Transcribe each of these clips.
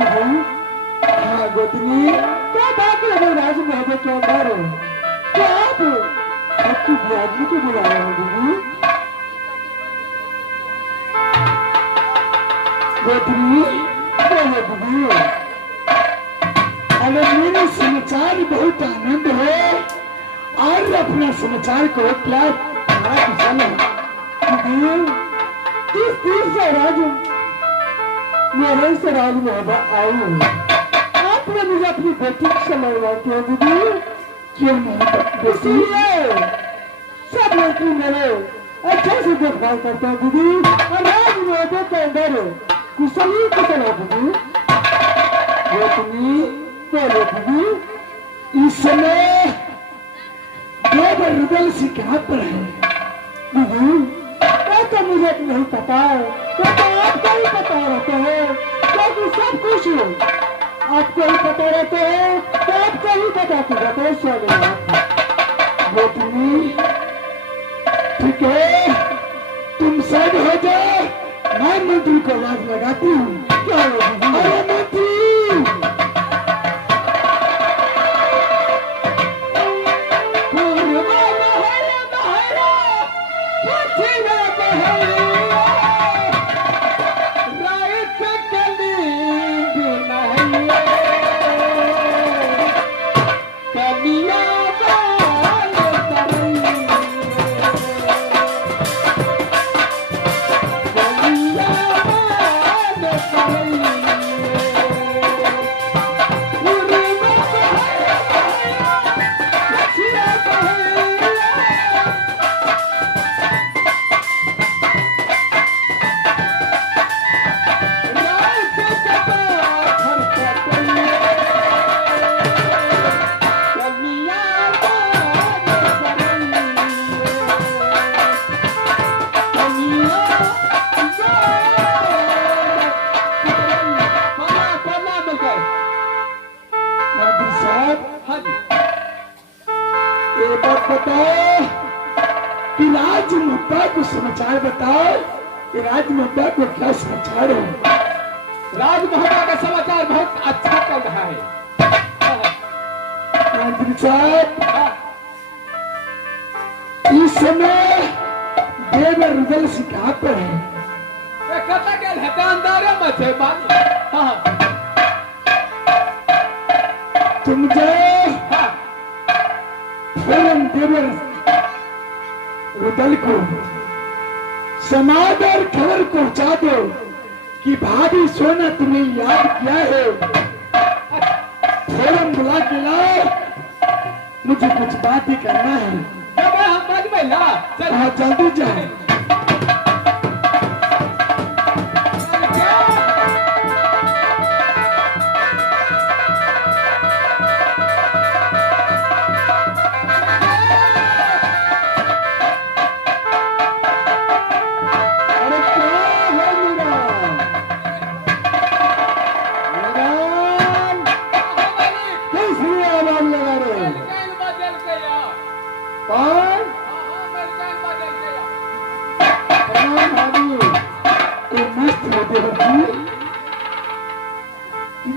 हाँ गोतनी, क्या बात है अगर राज मोहब्बत के अंदर तो आप आपकी ब्याजी को बुलाया हो दीदी। गोतनी क्या है दीदी? अगर मेरे समाचार बहुत आनंद है और अपना समाचार को क्या हमारा कुशल है दीदी। किस तीर से राज मेरे से राज मोहब्बत आई हुई आपने मुझे अपनी बेटी से लड़वाती है दीदी। क्यों नहीं बेटी सब लड़की मेरे अच्छे से देखभाल करते हैं दीदी और राज मोहब्बत के अंदर कुशल ही कुशल है दीदी। गोतनी बोलो दीदी, इस समय देवर रुदल से कहाँ पर है दीदी? तो मुझे नहीं पता है, तो आपको ही पता रहता है क्योंकि सब कुछ आपको ही पता रहता है तो आपको ही पता चलेगा। गोतनी ठीक है, तुम सब हो जाए, मैं मंत्री को आवाज लगाती हूँ। क्या अरे मंत्री समाचार बताओ कि राज मोहब्बत को क्या समाचार है? राज मोहब्बत का समाचार बहुत अच्छा चल रहा है मंत्री साहब। इस समय देवर रुदल से कहाँ पर है? तुम जाओ फौरन देवर रुदल को समाज और खबर पहुंचा दो कि भाभी सोना तुम्हें याद किया है, फौरन बुला के लाओ, मुझे कुछ बात ही करना है। हाँ जल्दी जाए।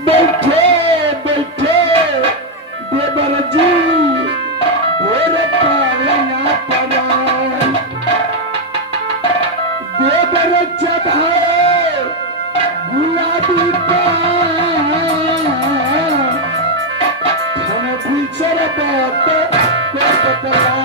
बैठे बैठे देवर जी भोर पालना पड़ा, देवर चढ़ाए गुलाबी भीषण बात को बतला।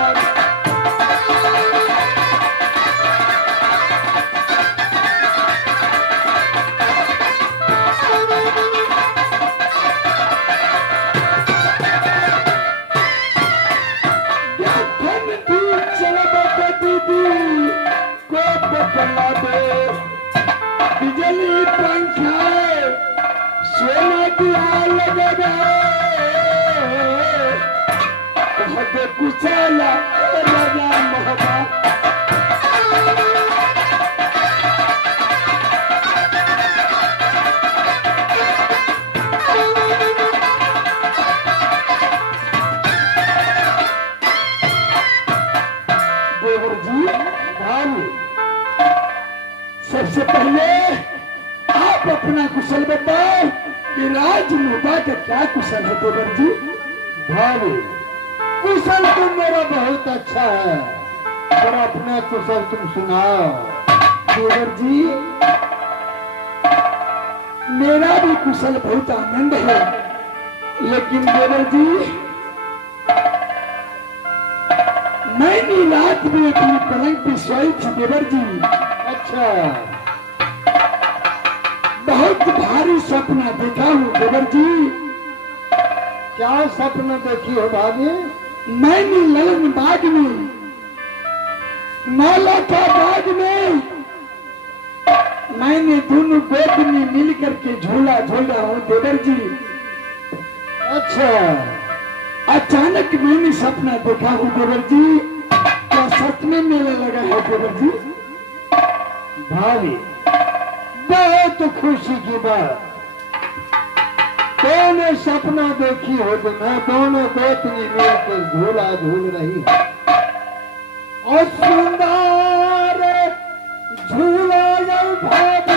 बिजली पंखा सोना दिया लगा बहुत कुशला राजा मोहब्बत। देवर जी धाम सबसे पहले आप अपना कुशल बताओ कि राज मोटा का क्या कुशल है देवर जी? भाभी कुशल तो मेरा बहुत अच्छा है, पर अपना कुशल तुम सुनाओ। देवर जी मेरा भी कुशल बहुत आनंद है, लेकिन देवर जी मैंने रात में अपनी पलंग पे सोई थी देवर जी। अच्छा, बहुत भारी सपना देखा हूँ देवर जी। क्या सपना देखी हो भाभी? मैंने ललन बाग में, नाला का बाग में मैंने दोनों गोद में मिल करके झूला झूला हूँ देवर जी। अच्छा, अचानक मैंने सपना देखा हूँ देवर जी। क्या सच में मेला लगा है देवर जी? भाभी बहुत खुशी की बात, दोनों सपना देखी हो तो मैं दोनों गोतनी मिलकर झूला झूल रही हूँ। और सुंदर झूला जल भाभी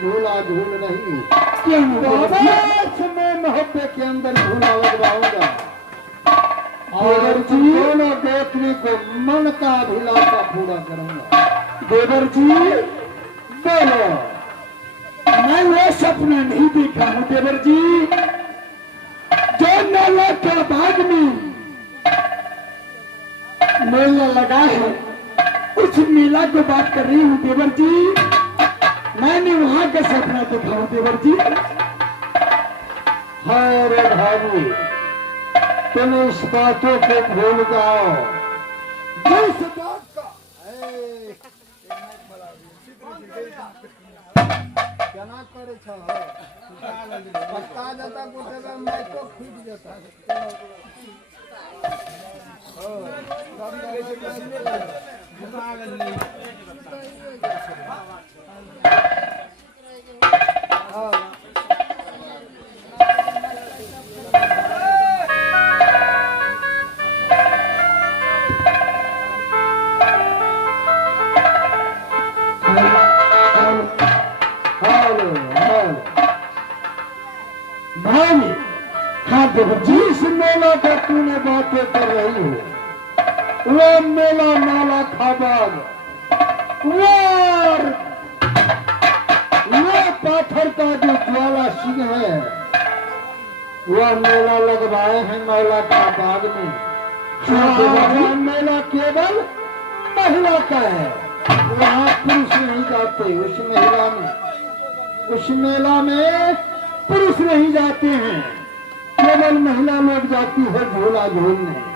झूला झूल रही मैं मोहब्बे के अंदर झूला लगवाऊंगा और दोनों गोतनी को मन का अभिलाषा पूरा करूंगा। देवर जी बोलो, मैं वो सपना नहीं देखा हूँ देवर जी जो नाला के बाग में मेला लगा है। उस मेला को बात कर रही हूँ देवर जी। मैंने वहां का सपना देखा हूँ देवर जी। अरे भाभी तुम इस बातों को भूल जाओ जिस बात का केना करे छ बता देता कुछ मैं तो खींच देता जिस मेला का तूने बातें कर रही हो वो मेला नाला खाबाग वो सिंह है, वह मेला लगवाए हैं मौला का बाग में। वह मेला केवल महिला का है, वहाँ पुरुष नहीं जाते। उस मेला में पुरुष नहीं जाते हैं, केवल महिला लोग जाती है झूला झूलने।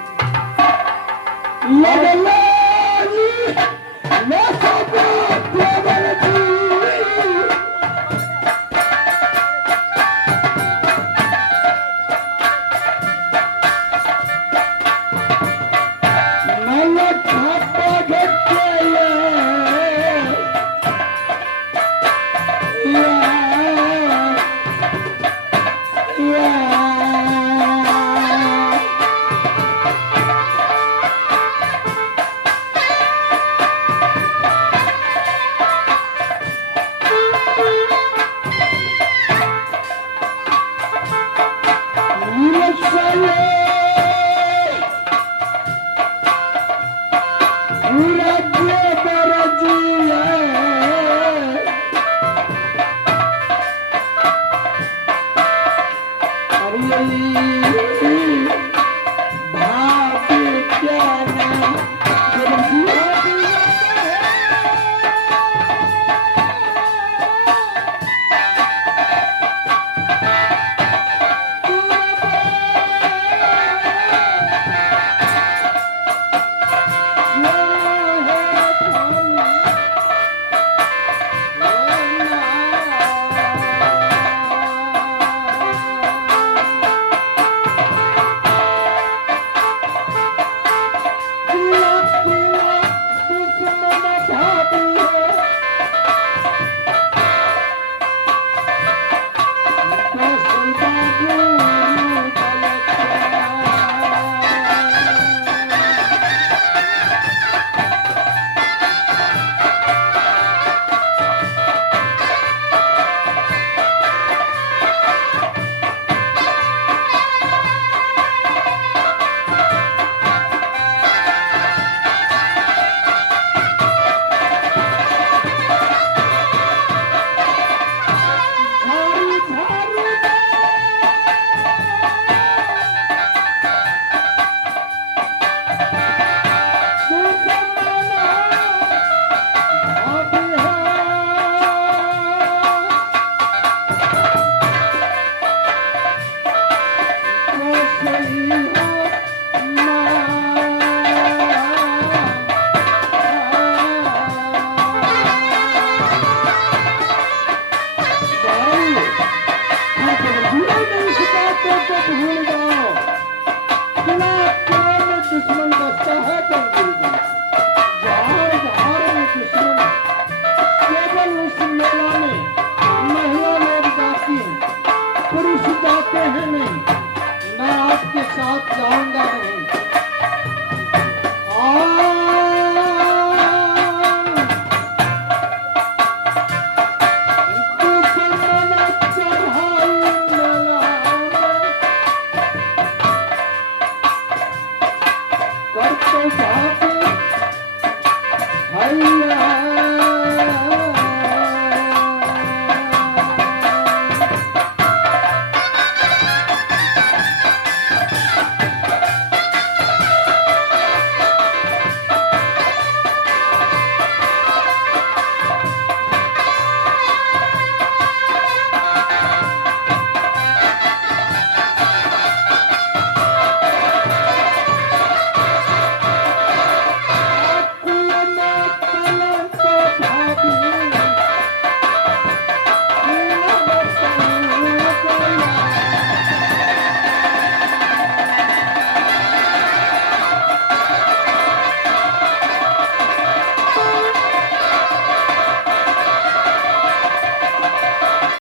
Hallelujah.